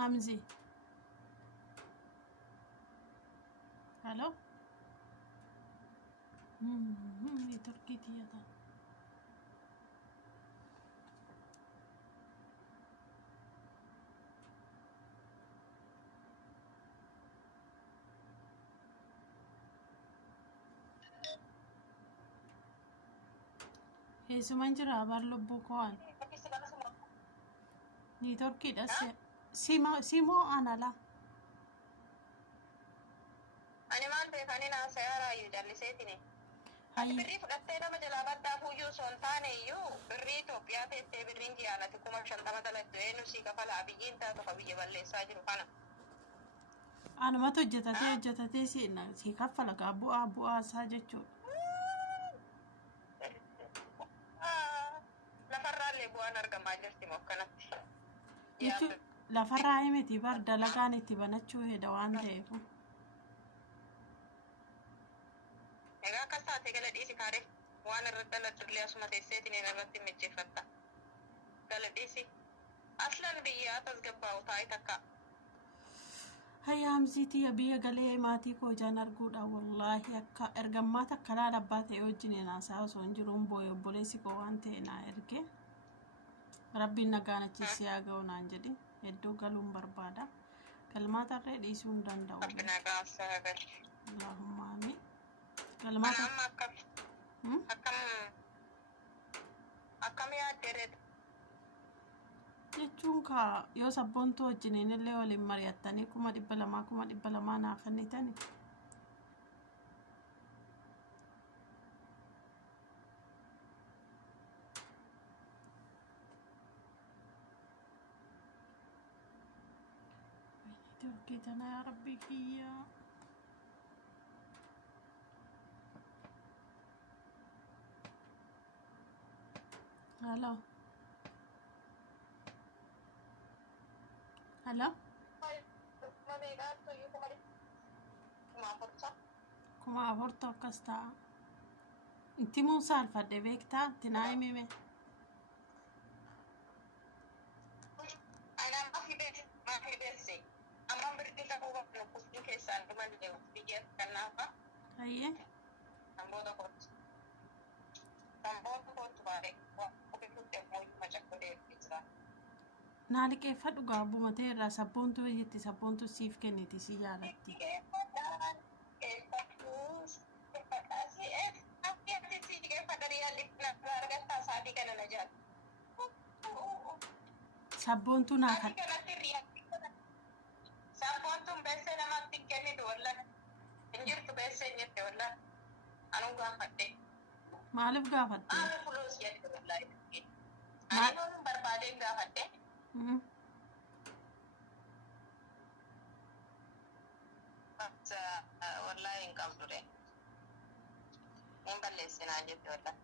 همزي. الو. تركيتي يا ده. Eessuman jira abaar lubbuu ko'an. Ni turkiidha simoo anala. Ani maal beekani naa seeraayyuu jalliseetini. Ati birrii fudhattee nama jalaa baddaa fuuyyuu osoo hin taane iyyuu birrii Itoophiyaa teessee birriin ji'aanati 50,000 dalattu eenyu sii kafalaa biyyiin taatu ka biyya balleessaa jiru kana. Anumatu hojjetatee si kaffala gaa bu'aa isaa jechuudha. Lafarraallee bu'aan argamaa jirti moo akkanatti. Jechuun lafarraa miti bar dalagaan itti banachuu heda waan ta'eef. Egaa akkas taate gala dhiisi kaaree waan irratti dhaladhullee asuma teesseetiin irratti mijeeffatta. Gala dhiisi. Aslan biyyaa tasgabbaa'u taa'e takka. Hayyaamsiitii biyya galee maatii koo ijaan arguudha wallaahi akka ergammaa takka laala abbaa ta'e wajjin naasaa osoo hin jiruun boo'e obboleessi koo waan ta'e naa erge. Rabbiin nagaan achiisii haa ga'u naan jedhi hedduu galuun barbaada. Galmaatarree dhiisuu hin danda'u. Rabbi nagaan isaa gali. Allahumma amiin. Galmaata. Akkam yaaddeereetu. Jechuun yoo sabboontuu wajjiniin illee waliin mari'attanii 200,000 naa kennitani. توكيتنا يا ربي فيا. هلا هلا كما أبورتو كستا انتي مو سالفة دي بيكتا تنايمي مي أنا ما في بيت أما بردي تقوى نقصدي كيسان كمان لو بيجي كنافة هيا نبودا كوت بارك وكيفوت يموي ما جاكو دي بيتزا نالك فدو غابو متيرا سبونتو يتي سبونتو سيف كنيتي سيالتي سبونتو ناكل سبونتو بس لما تكني ولا انجرت بس انجرت ولا أنا غافدي مالف غافدي أنا فلوس يدي والله أنا نون بربادين غافدي بس والله إنكم ترى إن بلسنا جد والله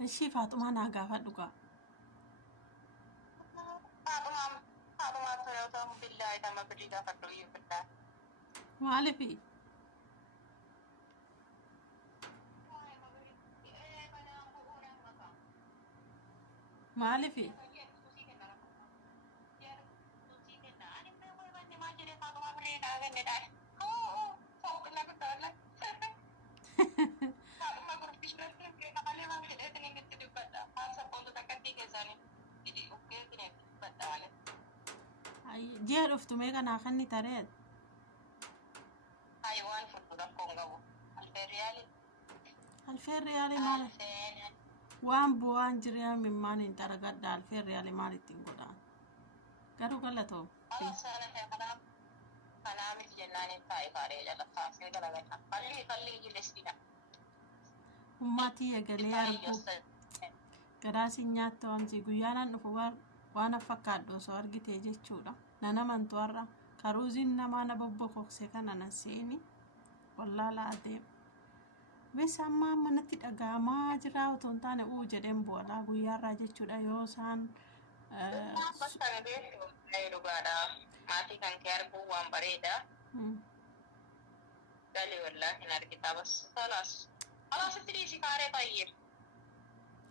الشي فاطمة نا غافدو غا فاطمة ترى بالله تما بدي غافدو يبدا مالفي مالفي جيه رفتو ميغا ناخني تريد حيوان فلودا كونغو 2000 ريالي مال وان بوان جريا ممان انتر قد 2000 ريالي مال تنقودان قالوا قلتو خلاص أنا مش جناني تاي كاري جل خاصة كلا خلي جلسنا أمتي يا قليل garaasi nyaattu amsi guyyaanan dhufu waan fakkaadhu osoo argitee jechuudha nana mantuarra karuuziin nama na bobbokokse kana na seeni wallaala adeem bes amma manatti dhagaamaa jira otoo hin taane jedheen boolaa guyyaarraa jechuudha yoo isaan dhugaadha maatii kan kee arguu waan bareeda galii wallaahi hin argita bas alaasitti dhiisi kaaree baay'ee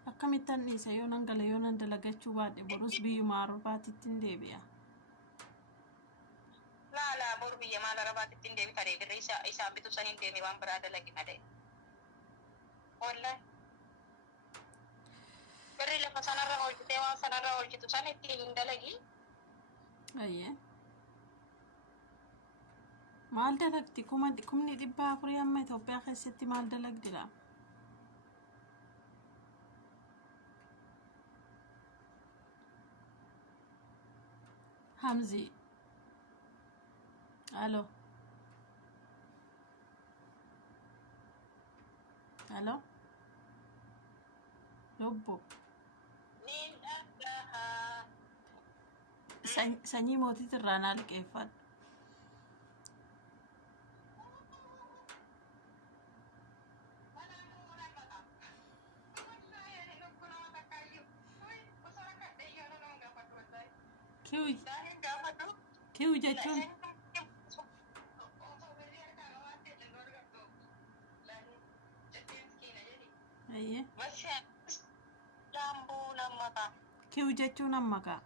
akkamittan dhiisa yoo nan gala yoo nan dalagachuu baadhe borus biyyuma arbaatitti hin deebi'a bor biyya maal arabaatitti hin deemi taree birri isaan bitu san hin deemi waan biraa dalagi malee. Wallahi. Birri lafa sanarra oolchitee waan sanarra oolchitu san ittiin hin dalagi. Ayyee. Maal dalagdi? Kumni 400 amma Itoophiyaa keessatti maal dalagdi laa? Hamzi. Allo. Allo. Lobbo. Sanyii mootii irraa naa liqeeffadhu. Kiu jechuun ayyee kiu jechuun amma kaa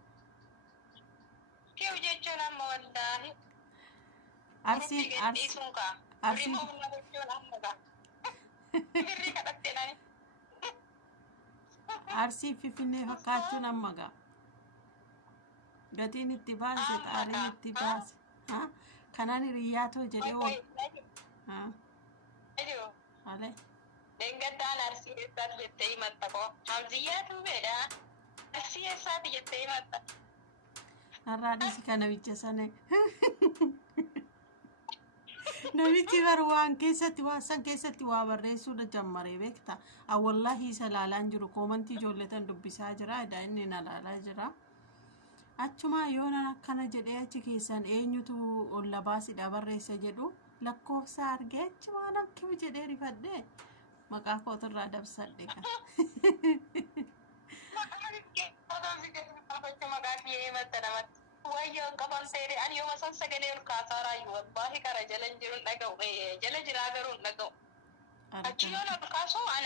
wallahi arsii arsii Finfinnee fakkaachuun amma gaa gatiin itti baase xaariin itti baase kanaan hiriyaatoo jedhee wal ale dengaddaan arsii eessaati jettee himatta koo hamziyyaatu beedha arsii eessaati jettee himatta narraa dhisi ka namicha sane namichi bar waan keessatti waa barreessuudha jammaree beekta wallahi isa laalaan jiru koomantii ijoolletan dubbisaa jira edaa inni na laalaa jira achuma yoona akkana jedhee achi keessan eenyutu olla baasidha barreessa jedhu lakkoofsa argee achuma namkiu jedhee rifadhe maqaa kootirraa dabsadhe ka wayyoon qaban seere ani yooma san sagalee ol kaasaaraayu wallahi kara jalan jiruun dhaga'u jala jiraa garuun dhaga'u achi yoon ol kaasu an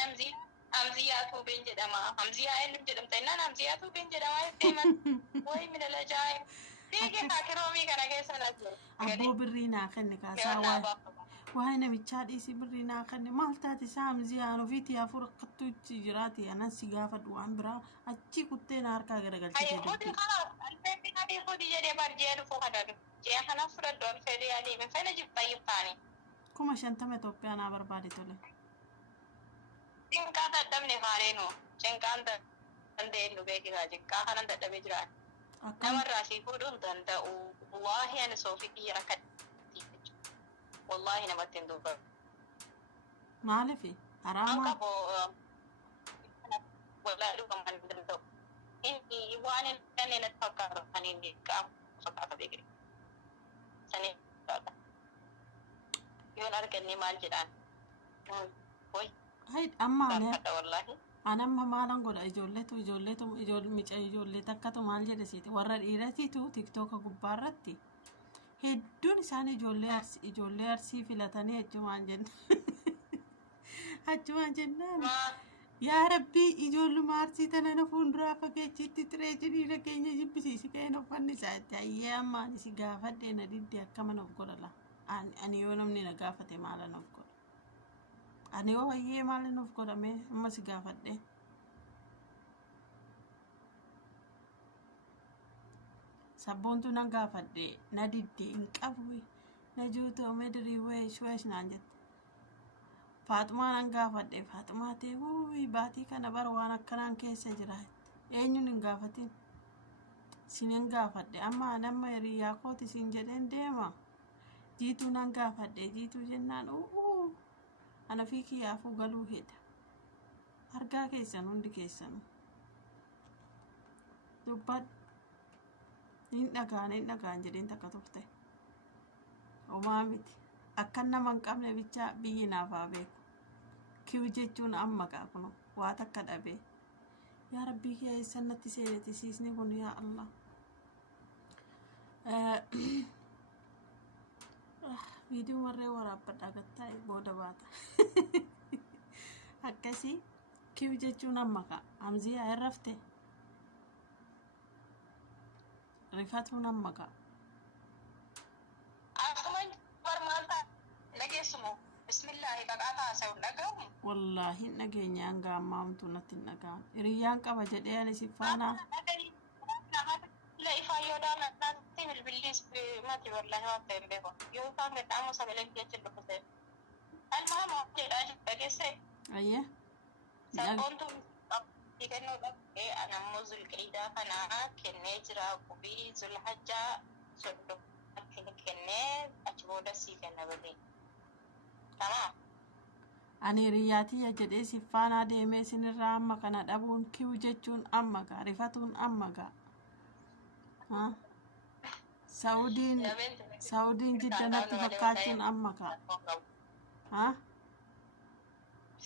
hamziyaatu ben jedhama hamziyaa eenyuuf jedhamta innaan hamziyaatu ben jedhama jettee man way min alajaa'ib fiigee kaakiroomii kana keessa laatu abboo birrii naa kenne kaasaa waa'ee namichaa dhiisii birrii naa kenne maal taate isaa hamziyaan ofiitii afur akkattuuchi jiraati anan si gaafadhu waan biraa achi kuttee na harkaa garagalchite dubbi hudi jedhee barjee dhufuu kadhatu jee kanaaf fudhadhu ol fedhee adeeme fedha jibbayyuu taane 50 Itoophiyaa naa barbaade tole cinqaa dadhabne faareenu cinqaan dandeenyu beekisaa cinqaa kanan dadhabee jiraan namarraa sii fuudhuun danda'u wallahi ani soofii kiyya akka wallahi namatti hin dubbatu maalifi haraama wallahi dhugaman hin danda'u inni waan hin dandeenye natti fakkaata kan inni qaama fakkaata beekne sanii yoon arganne maal jedhaan woy amma wallahi anamma maalan godha ijoollee takkatu maal jedhe siiti warra dhiiratiitu tiktooka gubbaarratti hedduun isaan ijoollee arsii filatanii achumaan jennaan yaa rabbii ijoolluma arsii tana na fuulduraa fageechitti tireejiniira keenya jibbisiisi ka'een uffanni isaatti ayyee amma ani si gaafadhee na didde akkama of godhala ani yoo namni na gaafate maalan of godha ani yoo ayyee maalan of godhame amma si gaafadhee sabboontu na gaafadhe na didde hin qabu na juutu omedirii weesh naan jette Faaxumaa nan gaafadhe Faaxumaa ta'ee baatii kana bara waan akkanaan keessa jira eenyuun hin gaafatin sinin gaafadhe amma nama hiriyaa kooti sin jedheen deema jiituu nan gaafadhe jiituu jennaan ana fi kiyyaafuu galuu hedha argaa keessan hundi keessan dubbadhu hin dhagaan jedheen takka turte homaa miti akkan nama hin qabne bicha biyyi naaf haa beeku kiu jechuun amma kaa kun waa takka dhabe yaa rabbii kee eessan natti seenetisiisni kun yaa Allah viidiyoo warree waraabbadhaa gattaa booda baata akkasii kiu jechuun amma kaa hamziyaa irrafte rifatuun amma kaa bismillaahi baqataa sa'u dhagahu. Wallaahi hin dhageenye hanga ammaa hamtuu natti hin dhaga'amu. Hiriyyaan qaba jedhee ani si faana. La ifaa yoo daanatti bilbilis mati wallaahi waan ta'e beeku. Yoo isaan gadhaamu sagaleen keessa dhukkuse. Alfaamoo jedhaa dhageesse. Ayyee. Sabboontu kennuudhaaf anammoo zulqiidaa kanaa kennee jira qubii zulhajjaa soddoma kennee achi booda sii kenna birrii. Tamaa. Ani hiriyaatiyya jedhee si faana deemee sinirraa amma kana dhabuun kiu jechuun amma gaa rifatuun amma gaa. Saudiin jiddanatti fakkaachuun amma gaa.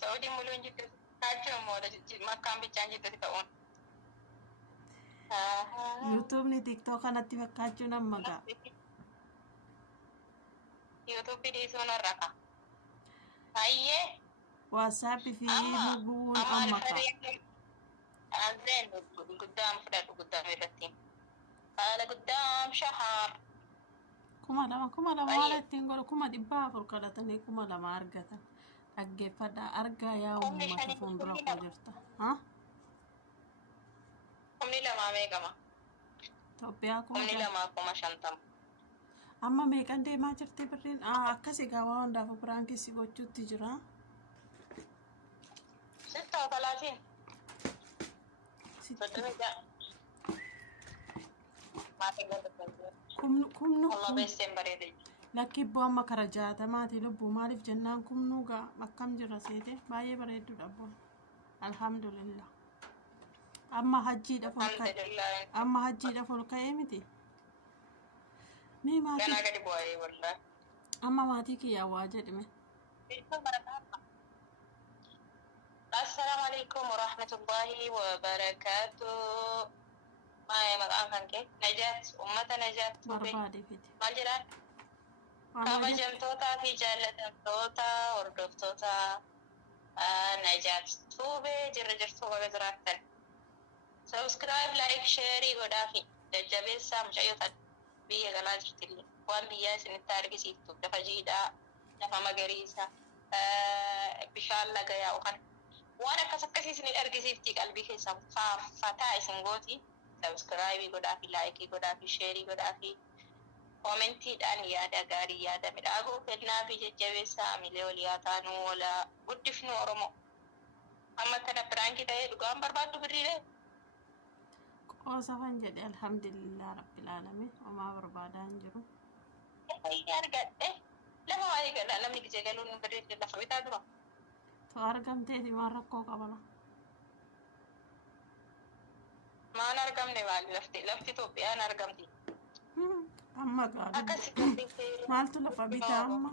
Saudiin muluun jiddatti fakkaachuun mooda makkaan bichaan jiddatti ta'uun. Yuutuubni tiktoo kanatti fakkaachuun amma gaa. Yuutuubii dhiisuun har'aqa. Hayyee. Waatsaappii fi luguun amma gaa. Azeen guddaan fudhadhu guddaan irratti. Haala guddaan shahaar. 2,000 waan ittiin godhu 1,400 kadhatanii 2,000 argatan. Dhaggeeffadhaa argaa yaa uummata fuuldura koo jirta. Kumni lamaa meeqama? Itoophiyaa Kumni lamaa 50. Amma meeqan deemaa jirti birriin? Akkasii gaawaa hundaaf biraan keessi gochuutti jira. 36. 36. Kumnu Allah beesseen bareede. Lakkibboo amma kara 60 lubbuu maaliif jennaan kumnuu gaa akkam jira seete baay'ee bareedduudha abboon. Alhamdulillah. Amma hajjiidhaaf ol ka'ee miti. Mee maatii Ganaa gadi bu'ee wallaahi. amma maatii kiyyaa waa jedhime. Assalamu alaikum wa rahmatullahi wa barakatuh. Maaya maqaan kan kee Najaat uummata Najaat Barbaade fiti. maal jedhaan kabajamtootaa fi jaallatamtoota hordoftoota Najaat Tuubee jirra jirtuu baga jiraattan subscribe like share godhaa fi jajjabeessaa mucayyoota biyya galaa jirtillee waan biyyaa isinitti argisiiftu lafa jiidhaa lafa magariisa bishaan laga yaa'u kan waan akkasii isin argisiifti qalbii keessan fataa isin gooti. Subscribe godhaa fi like godhaa fi share godhaa fi koomentiidhaan yaada gaarii yaada midhaagoo kennaa fi jajjabeessaa amilee waliyaa taanuu wala guddifnu Oromoo. Amma kana piraankii ta'ee dhugaan barbaaddu birriilee. Qoosa kan jedhe alhamdulillah rabbil alamin homaa barbaadaa hin jiru. Argadhe lafa waa'ee gadhaa namni gijee galuun birrii lafa bitaa dura. To argamteeti waan rakkoo qabala. Maan argamne maali lafti Itoophiyaan argamti. Amma gaadhu. Maaltu lafa bitaa amma?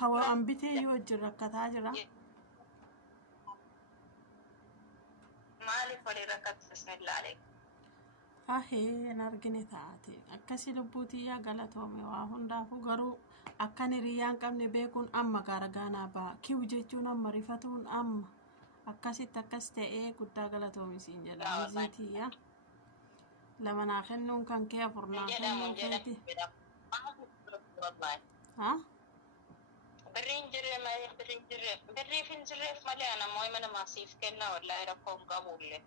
Kawa an bitee yoo wajjin rakkataa jira. Maaliif walii rakkatu bismillaahi. Hin argine taate. Akkasii lubbuutiyyaa galatoome waa hundaafuu garuu akkan hiriyyaan qabne beekuun amma gaara gaanaa ba'a. Kiu jechuun amma rifatuun amma. Akkasitti akkas ta'ee guddaa galatoomisiin jedha miziitiyya. Lama naa kennuun kan kee afur naa kennuun keeti. Birriif hin jirreef malee anamoo hima namaasiif kenna wallaahi rakkoon qabuullee.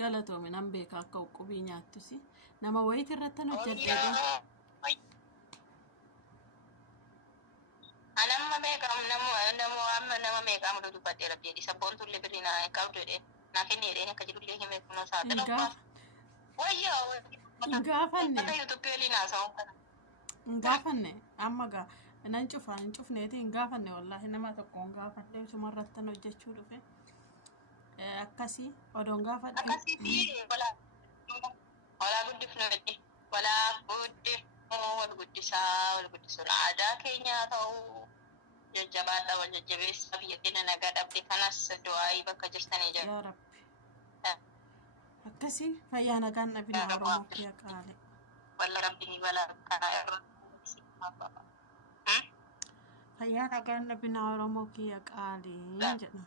Galatoomi nan beeka akka uqubii nyaattusi. Nama wayiti irratti hojjedha. Anamma meeqam nama meeqam dubbadhee rabjeedhi sabboontulle birrii naa qabdu jedhee naa kennee jedheen akka jirullee himee kunoo saaxilaa. Wayyoo. Hin gaafanne. Akka yuutuubii waliin haasa'uun kana. Hin gaafanne amma gaa nan cufaan hin cufneeti hin gaafanne wallaahi nama tokko hin gaafanne sumarrattan hojjechuu dhufe. Akkasii odoon gaafadhe. Akkasiiti walaa guddifnu jedhe walaa guddifnu wal guddisuun aadaa keenyaa ta'uu jajjabaadha wal jajjabeessaa biyya keenya nagaa dhabde kanas du'aayii bakka jirtanii jedhu. Yaa Rabbi. Akkasii fayyaa nagaan dhabina Oromoo kiyya qaale. Walla rabbiin balaa kanaa irra. Fayyaa nagaan dhabina Oromoo kiyya qaale jedha.